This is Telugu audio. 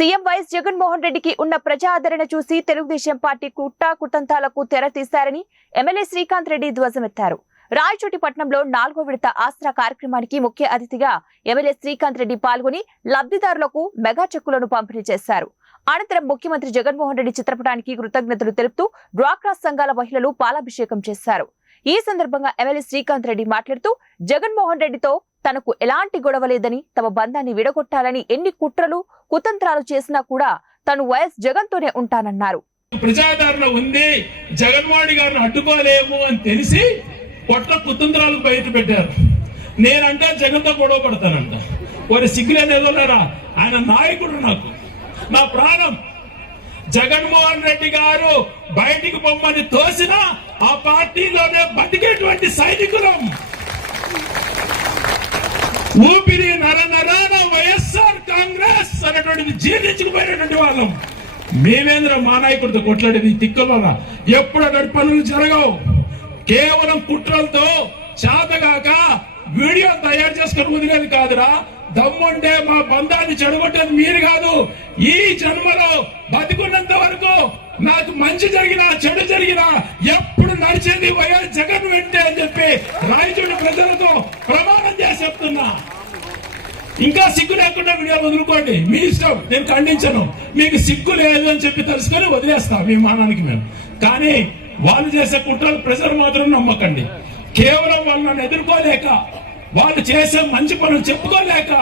సీఎం వైఎస్ జగన్మోహన్ రెడ్డికి ఉన్న ప్రజా ఆదరణ చూసి తెలుగుదేశం పార్టీ కుట్రకుతంత్రాలకు తెర తీశారని ఎమ్మెల్యే శ్రీకాంత్ రెడ్డి ధ్వజమెత్తారు. రాయచోటి పట్టణంలో 4వ విడత ఆసరా కార్యక్రమానికి ముఖ్య అతిథిగా ఎమ్మెల్యే శ్రీకాంత్ రెడ్డి పాల్గొని లబ్ధిదారులకు మెగా చెక్కులను పంపిణీ చేశారు. అనంతరం ముఖ్యమంత్రి జగన్మోహన్ రెడ్డి చిత్రపటానికి కృతజ్ఞతలు తెలుపుతూ డ్వాక్రా సంఘాల మహిళలు పాలాభిషేకం చేశారు. ఈ సందర్భంగా ఎమ్మెల్యే శ్రీకాంత్ రెడ్డి మాట్లాడుతూ జగన్మోహన్ రెడ్డితో తనకు ఎలాంటి గొడవ లేదని, తమ బంధాన్ని విడగొట్టాలని ఎన్ని కుట్రలు కుతంత్రాలు చేసినా కూడా తాను వైఎస్ జగన్ తోనే ఉంటానన్నారు. ప్రజాదరణ ఉంది, జగన్మోహన్ గారిని అడ్డుకోలేము అని తెలిసి కొట్ల కుతంత్రాలకు బయట పెట్టారు. నేనంటే జగన్ తో గొడవ పడతానంట. వారి సిగ్గులేనేదోలేరా, ఆయన నాయకుడు, నాకు నా ప్రాణం. జగన్మోహన్ రెడ్డి గారు బయటికి పొమ్మని తోసిన ఆ పార్టీలోనే బతికేటువంటి సైనికులం. ఊపిరి నరనరాన వైఎస్ఆర్ కాంగ్రెస్ అనేటువంటిది జీర్ణించుకుపోయినటువంటి వాళ్ళం. మేమేంద్ర మా నాయకుడితో కొట్లాడేది తిక్కలోనా? ఎప్పుడు అటువంటి పనులు జరగవు. కేవలం కుట్రలతో చేతగాక వీడియో తయారు చేసుకుని వదిలేది కాదురా. దమ్ముంటే మా బంధాన్ని చెడగొట్టేది మీరు కాదు. ఈ జన్మలో బతికున్నంత వరకు నాకు మంచి జరిగినా చెడు జరిగినా ఎప్పుడు నడిచేది వైఎస్ జగన్ వెంటే అని చెప్పి రాయచోటి ప్రజలతో ప్రమాణం చేసి చెప్తున్నా. ఇంకా సిగ్గు లేకుండా వీడియో వదులుకోండి, మీ ఇష్టం, నేను ఖండించను. మీకు సిగ్గు లేదు అని చెప్పి తెలుసుకొని వదిలేస్తాం మీ మానానికి మేము. కానీ వాళ్ళు చేసే కుట్రలు ప్రజలు మాత్రం నమ్మకండి. కేవలం వాళ్ళు నన్ను ఎదుర్కోలేక, వాళ్ళు చేసే మంచి పనులు చెప్పుకోలేక